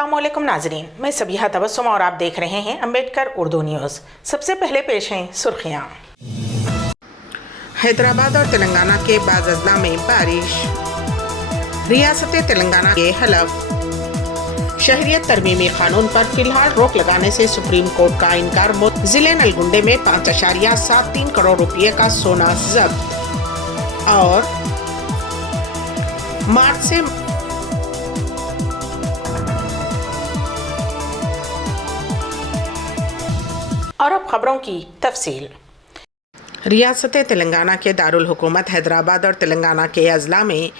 अस्सलाम वालेकुम नाजरीन, मैं सबिहा तबस्सुम और आप देख रहे हैं अम्बेडकर उर्दू न्यूज़। सबसे पहले पेश हैं सुर्खियाँ। हैदराबाद और तेलंगाना के बाज़ अजला में बारिश। रियासत तेलंगाना के हलफ। शहरियत तरमीमी कानून पर फिलहाल रोक लगाने से सुप्रीम कोर्ट का इनकार। जिले नलगुंडे में 5.73 करोड़ रुपये का सोना जब्त। और मार्च से और अब खबरों की तफसील। रियासत तेलंगाना के दारुल हुकूमत हैदराबाद और तेलंगाना के अजला में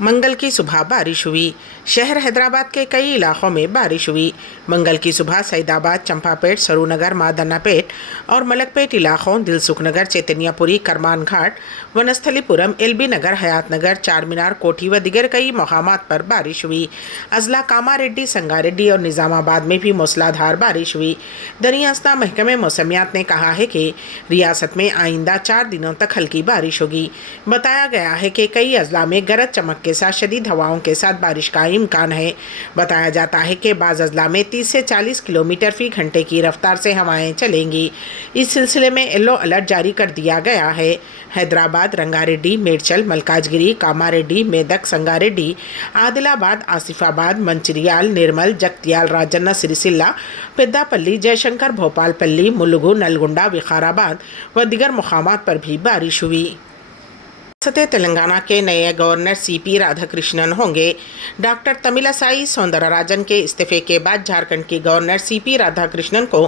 मंगल की सुबह बारिश हुई। शहर हैदराबाद के कई इलाकों में बारिश हुई। मंगल की सुबह सईदाबाद, चंपापेट, सरूनगर, मादन्नापेट और मलकपेट इलाकों, दिलसुख नगर, चैतन्यपुरी, करमान घाट, वनस्थलीपुरम, एलबी नगर, हयात नगर, चार मीनार, कोठी व दिगर कई मकामात पर बारिश हुई। अजला कामारेड्डी, संगारेड्डी और निज़ामाबाद में भी मूसलाधार बारिश हुई। दरियास्ता महकमे मौसमियात ने कहा है कि रियासत में आइंदा 4 दिनों तक हल्की बारिश होगी। बताया गया है कि कई अजला में गरज चमक के साथ शदीद हवाओं के साथ बारिश का इम्कान है। बताया जाता है कि बाज़ अजला में 30 से 40 किलोमीटर फी घंटे की रफ्तार से हवाएं चलेंगी। इस सिलसिले में येलो अलर्ट जारी कर दिया गया है। हैदराबाद, रंगारेड्डी, मेडचल, मलकाजगिरी, कामारेड्डी, मेदक, संगारेड्डी, आदिलाबाद, आसिफाबाद, मंचिरियाल, निर्मल, जगतियाल, राजन्ना, सिरिसिल्ला, पेद्दापल्ली, जयशंकर, भोपालपल्ली, मुलुगु, नलगुंडा, विकाराबाद व दिगर मुकामात पर भी बारिश हुई। रियासत तेलंगाना के नए गवर्नर सीपी राधाकृष्णन होंगे। डॉक्टर तमिलसाई सौंदरराजन के इस्तीफे के बाद झारखंड के गवर्नर सीपी राधाकृष्णन को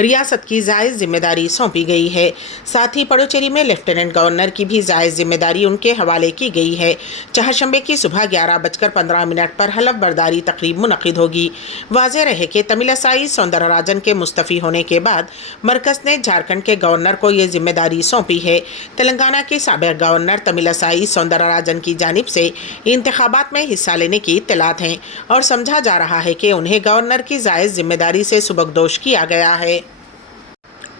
रियासत की जायज़ जिम्मेदारी सौंपी गई है। साथ ही पडुचेरी में लेफ्टिनेंट गवर्नर की भी जायज़ जिम्मेदारी उनके हवाले की गई है। चहारशंबे की सुबह 11:15 पर हलफ बर्दारी तकरीब मुनक़िद होगी। वाज़ेह रहे कि तमिलसाई सौंदरराजन के मुस्तफ़ी होने के बाद मरकज़ ने झारखंड के गवर्नर को ये जिम्मेदारी सौंपी है। तेलंगाना के साबिक़ गवर्नर तमिलसाई सौंदरराजन की जानिब से इंतखाबात में हिस्सा लेने की इत्तलात हैं और समझा जा रहा है कि उन्हें गवर्नर की जायज़ जिम्मेदारी से सुबकदोश किया गया है।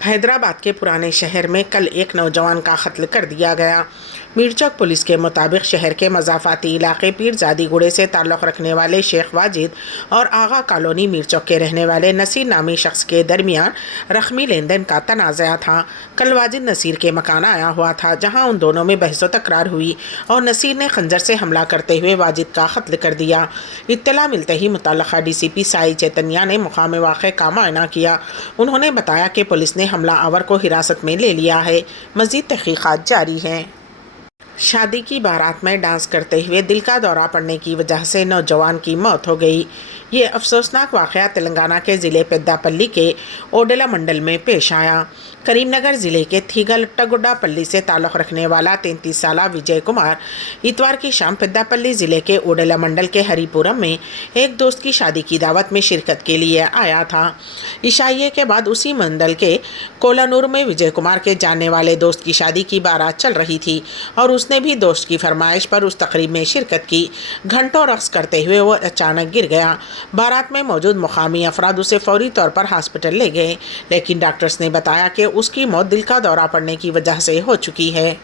हैदराबाद के पुराने शहर में कल एक नौजवान का कत्ल कर दिया गया। मीरचौक पुलिस के मुताबिक शहर के मज़ाफ़ाती इलाके पीरज़ादी गुड़े से ताल्लुक़ रखने वाले शेख वाजिद और आगा कॉलोनी मीरचौक के रहने वाले नसीर नामी शख्स के दरमियान रकमी लेन देन का तनाज़ा था। कल वाजिद नसीर के मकान आया हुआ था, जहां उन दोनों में बहस व तकरार हुई और नसीर ने खंजर से हमला करते हुए वाजिद का कत्ल कर दिया। इत्तला मिलते ही मुतल्लक़ा DCP साई चैतन्या ने मुकाम वाक़े का मुआयना किया। उन्होंने बताया कि पुलिस ने हमला आवर को हिरासत में ले लिया है। मज़ीद तहक़ीक़ात जारी हैं। शादी की बारात में डांस करते हुए दिल का दौरा पड़ने की वजह से नौजवान की मौत हो गई। ये अफसोसनाक वाक़या तेलंगाना के ज़िले पेद्दापल्ली के ओडेला मंडल में पेश आया। करीमनगर ज़िले के थीगलट्टागुड्डापल्ली से ताल्लुक़ रखने वाला 33 साला विजय कुमार इतवार की शाम पेद्दापल्ली ज़िले के ओडेला मंडल के हरिपुरम में एक दोस्त की शादी की दावत में शिरकत के लिए आया था। इशाइये के बाद उसी मंडल के कोलानूर में विजय कुमार के जानने वाले दोस्त की शादी की बारात चल रही थी और उसने भी दोस्त की फरमाइश पर उस तकरीब में शिरकत की। घंटों रक़्स करते हुए वो अचानक गिर गया। बारात में मौजूद मुकामी अफराद उसे फौरी तौर पर हॉस्पिटल ले गए, लेकिन डॉक्टर्स ने बताया कि उसकी मौत दिल का दौरा पड़ने की वजह से हो चुकी है।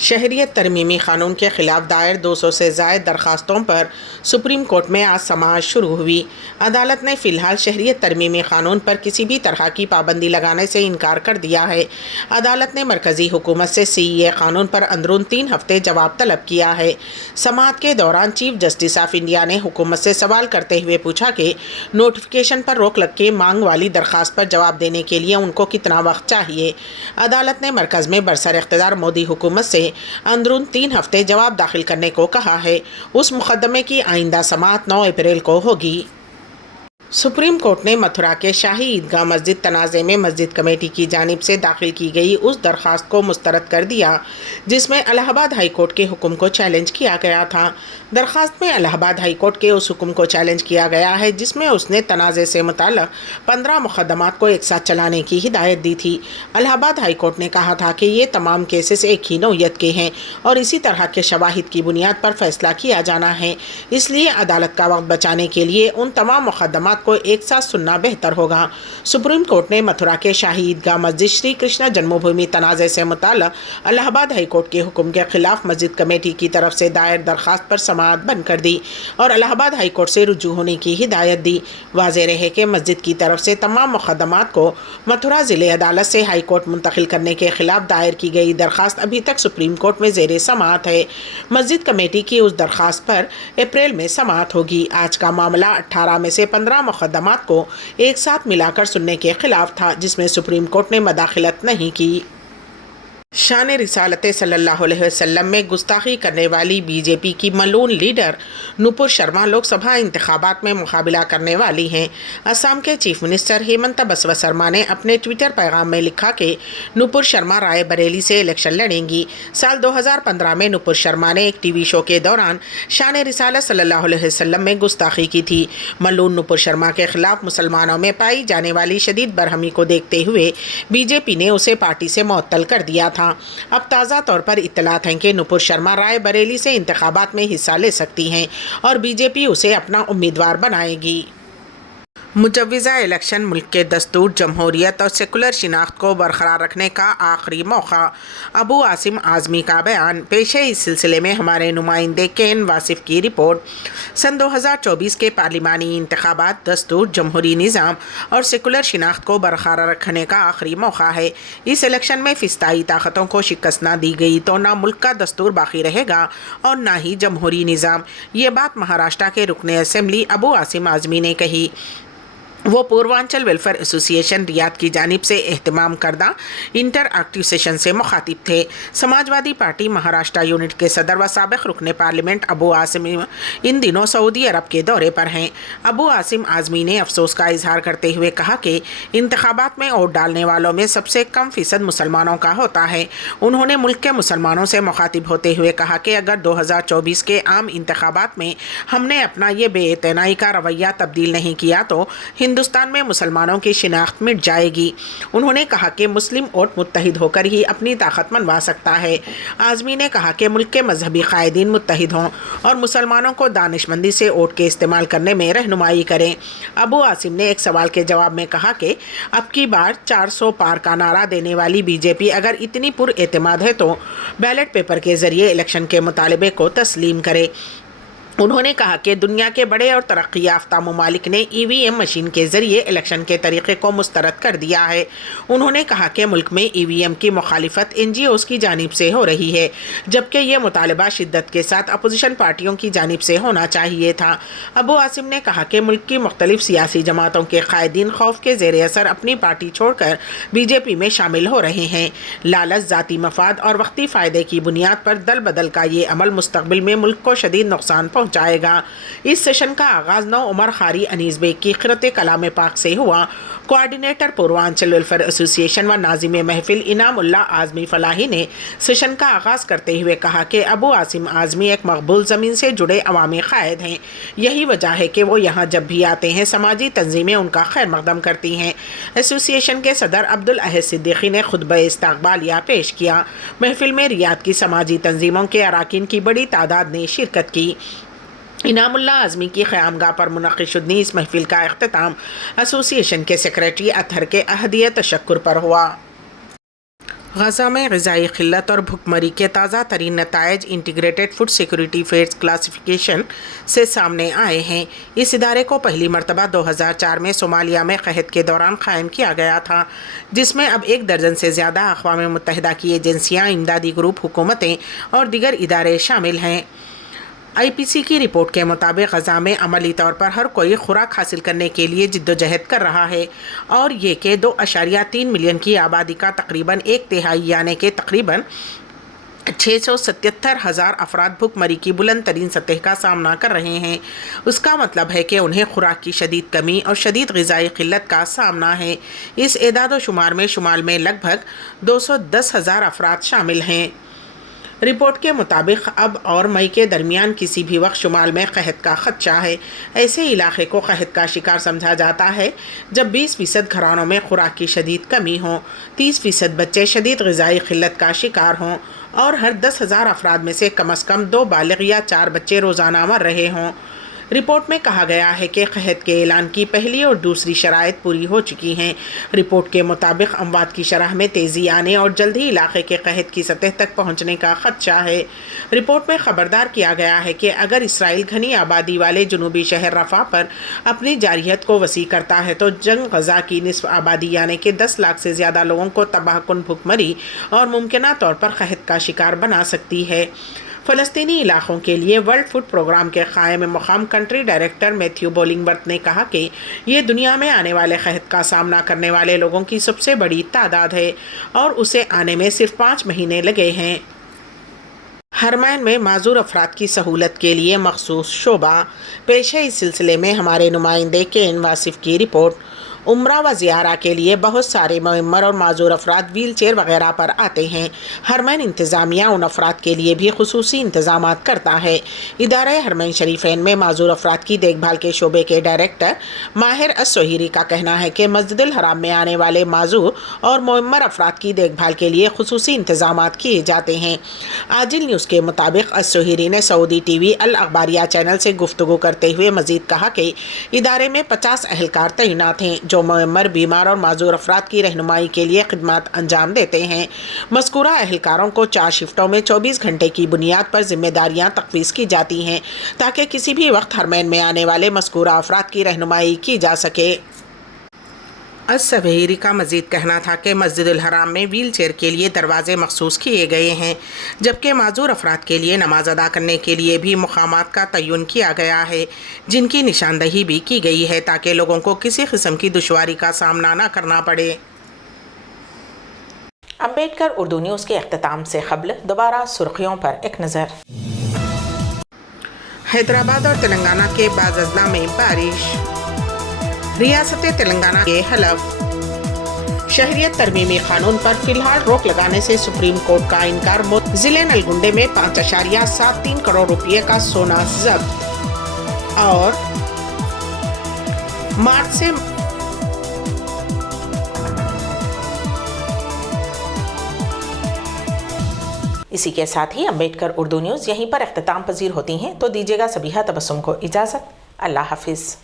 शहरियत तरमीमी कानून के ख़िलाफ़ दायर 200 से ज़ायद दरख्वास्तों पर सुप्रीम कोर्ट में आज समाअत शुरू हुई। अदालत ने फ़िलहाल शहरियत तरमीमी कानून पर किसी भी तरह की पाबंदी लगाने से इनकार कर दिया है। अदालत ने मरकज़ी हुकूमत से CEA कानून पर अंदरून 3 हफ़्ते जवाब तलब किया है। समाअत के दौरान चीफ जस्टिस ऑफ इंडिया ने हुकूमत से सवाल करते हुए पूछा कि नोटिफिकेशन पर रोक लग के मांग वाली दरख्वास्त पर जवाब देने के लिए उनको कितना वक्त चाहिए। अदालत ने मरकज़ में बरसर इख्तियार मोदी हुकूमत से अंदरून 3 हफ्ते जवाब दाखिल करने को कहा है। उस मुकदमे की आइंदा समाअत 9 अप्रैल को होगी। सुप्रीम कोर्ट ने मथुरा के शाही ईदगाह मस्जिद तनाज़े में मस्जिद कमेटी की जानिब से दाखिल की गई उस दरख्वास्त को मुस्तरद कर दिया जिसमें इलाहाबाद हाई कोर्ट के हुक्म को चैलेंज किया गया था। दरख्वास्त में इलाहाबाद हाई कोर्ट के उस हुक्म को चैलेंज किया गया है जिसमें उसने तनाज़े से मुताल्लिक़ 15 मुकदमात को एक साथ चलाने की हिदायत दी थी। इलाहाबाद हाई कोर्ट ने कहा था कि ये तमाम केसेस एक ही नौयत के हैं और इसी तरह के शवाहिद की बुनियाद पर फैसला किया जाना है। इसलिए अदालत का वक्त बचाने के लिए उन तमाम मुकदमात को एक साथ सुनना बेहतर होगा। सुप्रीम कोर्ट ने मथुरा के शाही ईदगाह मस्जिद श्री कृष्ण जन्मभूमि तनाज़े से मुताल्लिक़ इलाहाबाद हाई कोर्ट के हुक्म के खिलाफ मस्जिद कमेटी की तरफ से दायर दरखास्त पर समाअत बंद कर दी और इलाहाबाद हाई कोर्ट से रुजू होने की हिदायत दी। वाज़ेह रहे कि मस्जिद की तरफ से तमाम मुक़दमात को मथुरा ज़िले अदालत से हाई कोर्ट मुंतकिल करने के खिलाफ दायर की गई दरखास्त अभी तक सुप्रीम कोर्ट में ज़ेरे समाअत है। मस्जिद कमेटी की उस दरखास्त पर अप्रैल में समाअत होगी। आज का मामला 18 में से 15 मुक़दमात को एक साथ मिलाकर सुनने के खिलाफ था, जिसमें सुप्रीम कोर्ट ने मदाखलत नहीं की। शान रिसालत सल्लल्लाहु अलैहि वसल्लम में गुस्ताखी करने वाली बीजेपी की मलून लीडर नुपुर शर्मा लोकसभा इंतखाबात में मुकाबला करने वाली हैं। असम के चीफ मिनिस्टर हेमंत बसवा शर्मा ने अपने ट्विटर पैगाम में लिखा कि नुपुर शर्मा रायबरेली से इलेक्शन लड़ेंगी। साल 2015 में नुपुर शर्मा ने एक टीवी शो के दौरान शान रिसालत सल्लल्लाहु अलैहि वसल्लम में गुस्ताखी की थी। मलून नुपुर शर्मा के खिलाफ मुसलमानों में पाई जाने वाली शदीद बरहमी को देखते हुए बीजेपी ने उसे पार्टी से मुअत्तल कर दिया था। अब ताज़ा तौर पर इत्तलात हैं कि नुपुर शर्मा रायबरेली से इंतखाबात में हिस्सा ले सकती हैं और बीजेपी उसे अपना उम्मीदवार बनाएगी। मुजव्विज़ा इलेक्शन मुल्क के दस्तूर, जमहूरियत और सेकुलर शिनाख्त को बरकरार रखने का आखिरी मौका। अबू आसिम आज़मी का बयान पेश है। इस सिलसिले में हमारे नुमाइंदे केन वासिफ की रिपोर्ट। सन 2024 के पार्लिमानी इंतखाबात दस्तूर, जमहूरी निज़ाम और सेकुलर शिनाख्त को बरकरार रखने का आखिरी मौका है। इस इलेक्शन में फिस्ताई ताकतों को शिकस्त ना दी गई तो ना मुल्क का दस्तूर बाकी रहेगा और ना ही जमहूरी निज़ाम। ये बात महाराष्ट्र के रुकने असेंबली अबू आसिम आज़मी ने कही। वो पूर्वांचल वेलफेयर एसोसिएशन रियाद की जानिब से एहतमाम करदा इंटरएक्टिव सेशन से मुखातिब थे। समाजवादी पार्टी महाराष्ट्र यूनिट के सदर व साबिक़ रुकने पार्लियामेंट अबू आसिम इन दिनों सऊदी अरब के दौरे पर हैं। अबू आसिम आज़मी ने अफसोस का इजहार करते हुए कहा कि इंतखाबात में वोट डालने वालों में सबसे कम फ़ीसद मुसलमानों का होता है। उन्होंने मुल्क के मुसलमानों से मुखातिब होते हुए कहा कि अगर 2024 के आम इंतखाबात में हमने अपना ये बेइतनाई का रवैया तब्दील नहीं किया तो हिंदुस्तान में मुसलमानों की शिनाख्त मिट जाएगी। उन्होंने कहा कि मुस्लिम वोट मुत्तहिद होकर ही अपनी ताकत मनवा सकता है। आज़मी ने कहा कि मुल्क के मजहबी कायदीन मुत्तहिद हों और मुसलमानों को दानिशमंदी से वोट के इस्तेमाल करने में रहनुमाई करें। अबू आसिम ने एक सवाल के जवाब में कहा कि अब की बार 400 पार का नारा देने वाली बीजेपी अगर इतनी पुरएतमाद है तो बैलेट पेपर के ज़रिए इलेक्शन के मुतालबे को तस्लीम करे। उन्होंने कहा कि दुनिया के बड़े और तरक्की याफ्ता ममालिक ने EVM मशीन के ज़रिए इलेक्शन के तरीक़े को मुस्तरद कर दिया है। उन्होंने कहा कि मुल्क में EVM की मुखालिफत NGOs की जानिब से हो रही है, जबकि यह मुतालबा शिद्दत के साथ अपोजिशन पार्टियों की जानिब से होना चाहिए था। अबू आसिम ने कहा कि मुल्क की मुख्तलिफ सियासी जमातों के कायदीन खौफ के ज़ेर असर अपनी पार्टी छोड़कर बीजेपी में शामिल हो रहे हैं। लालच, ज़ाती मफाद और वक्ती फ़ायदे की बुनियाद पर दल बदल का ये अमल मुस्तक़बिल में मुल्क को शदीद नुकसान जाएगा। इस सेशन का आगाज़ नौ उमर खारी अनीस बेग की क़िरत कलाम पाक से हुआ। कोऑर्डिनेटर पूर्वांचल वेलफेयर एसोसिएशन व नाज़िम महफिल इनामुल्लाह आज़मी फलाही ने सेशन का आगाज़ करते हुए कहा कि अबू आसिम आज़मी एक मकबूल ज़मीन से जुड़े अवामी क़ायद हैं। यही वजह है कि वो यहाँ जब भी आते हैं समाजी तंजीमें उनका खैर मकदम करती हैं। एसोसिएशन के सदर अब्दुल अहद सिद्दीकी ने खुतबा इस्तक़बालिया पेश किया। महफिल में रियाद की समाजी तंजीमों के अराकीन की बड़ी तादाद ने शिरकत की। इनामुल्लाह आज़मी की क़यामगाह पर मुनक़्क़िद इस महफिल का इख्तिताम एसोसिएशन के सेक्रेटरी अतहर के अहदिया तशक्कुर पर हुआ। गज़ा में ग़िज़ाई क़िल्लत और भुखमरी के ताज़ा तरीन नताइज integrated food security phase classification से सामने आए हैं। इस इदारे को पहली मरतबा 2004 में सोमालिया में क़हत के दौरान क़ायम किया गया था, जिसमें अब 1 दर्जन से ज़्यादा अक़वाम मुत्तहिदा की एजेंसियाँ, इमदादी ग्रुप, हुकूमतें और दीगर इदारे शामिल हैं। IPC की रिपोर्ट के मुताबिक ग़ज़ा में अमली तौर पर हर कोई खुराक हासिल करने के लिए जिद्दोजहद कर रहा है और ये कि 2.3 मिलियन की आबादी का तकरीबन 1/3 यानी कि तकरीबन 677,000 अफराद भुखमरी की बुलंद तरीन सतह का सामना कर रहे हैं। उसका मतलब है कि उन्हें खुराक की शदीद कमी और शदीद ग़िज़ाई क़िल्लत का सामना है। इस एदाद शुमार में शुमाल में लगभग 210,000 अफराद शामिल हैं। रिपोर्ट के मुताबिक अब और मई के दरमियान किसी भी वक्त शुमाल में क़हत का ख़दशा है। ऐसे इलाक़े को क़हत का शिकार समझा जाता है जब 20% घरानों में खुराक की शदीद कमी हो, 30% बच्चे शदीद ग़िज़ाई क़िल्लत का शिकार हों और हर 10,000 अफराद में से कम 2 बालिग़ या 4 बच्चे रोज़ाना मर रहे हों। رپورٹ میں کہا گیا ہے کہ قحط کے اعلان کی پہلی اور دوسری شرائط پوری ہو چکی ہیں۔ رپورٹ کے مطابق اموات کی شرح میں تیزی آنے اور جلد ہی علاقے کے قحط کی سطح تک پہنچنے کا خدشہ ہے۔ رپورٹ میں خبردار کیا گیا ہے کہ اگر اسرائیل گھنی آبادی والے جنوبی شہر رفح پر اپنی جارحیت کو وسیع کرتا ہے تو جنگ غزہ کی نصف آبادی یعنی کہ 10 لاکھ سے زیادہ لوگوں کو تباہ کن بھوک مری اور ممکنہ طور پر قحط کا شکار بنا سکتی ہے۔ فلسطینی علاقوں کے لیے ورلڈ فوڈ پروگرام کے قائم مقام کنٹری ڈائریکٹر میتھیو بولنگورتھ نے کہا کہ یہ دنیا میں آنے والے قحط کا سامنا کرنے والے لوگوں کی سب سے بڑی تعداد ہے اور اسے آنے میں صرف 5 مہینے لگے ہیں۔ حرمین میں معذور افراد کی سہولت کے لیے مخصوص شعبہ پیش ہے۔ اس سلسلے میں ہمارے نمائندے کے واصف کی رپورٹ۔ عمرہ و زیارہ کے لیے بہت سارے معمر اور معذور افراد ویل چیئر وغیرہ پر آتے ہیں۔ حرمین انتظامیہ ان افراد کے لیے بھی خصوصی انتظامات کرتا ہے۔ ادارہ حرمین شریفین میں معذور افراد کی دیکھ بھال کے شعبے کے ڈائریکٹر ماہر السہیری کا کہنا ہے کہ مسجد الحرام میں آنے والے معذور اور معمر افراد کی دیکھ بھال کے لیے خصوصی انتظامات کیے جاتے ہیں۔ عاجل نیوز کے مطابق السہیری نے سعودی ٹی وی الاخباریہ چینل سے گفتگو کرتے ہوئے مزید کہا کہ ادارے میں 50 اہلکار تعینات ہیں جو معمر، بیمار اور معذور افراد کی رہنمائی کے لیے خدمات انجام دیتے ہیں۔ مذکورہ اہلکاروں کو 4 شفٹوں میں 24 گھنٹے کی بنیاد پر ذمہ داریاں تفویض کی جاتی ہیں تاکہ کسی بھی وقت حرمین میں آنے والے مذکورہ افراد کی رہنمائی کی جا سکے۔ السہیری کا مزید کہنا تھا کہ مسجد الحرام میں ویل چیئر کے لیے دروازے مخصوص کیے گئے ہیں جبکہ معذور افراد کے لیے نماز ادا کرنے کے لیے بھی مقامات کا تعین کیا گیا ہے جن کی نشاندہی بھی کی گئی ہے تاکہ لوگوں کو کسی قسم کی دشواری کا سامنا نہ کرنا پڑے۔ امبیڈکر اردو نیوز کے اختتام سے قبل دوبارہ سرخیوں پر ایک نظر۔ حیدرآباد اور تلنگانہ کے بعض اضلاع میں بارش۔ ریاست تلنگانہ کے حلف۔ شہریت ترمیمی قانون پر فی الحال روک لگانے سے سپریم کورٹ کا انکار۔ ضلع نلگنڈے میں 5.73 کروڑ روپے کا سونا ضبط۔ اور مارچ سے اسی کے ساتھ ہی امبیڈکر اردو نیوز یہیں پر اختتام پذیر ہوتی ہیں، تو دیجیے گا سبیحہ تبسم کو اجازت۔ اللہ حافظ۔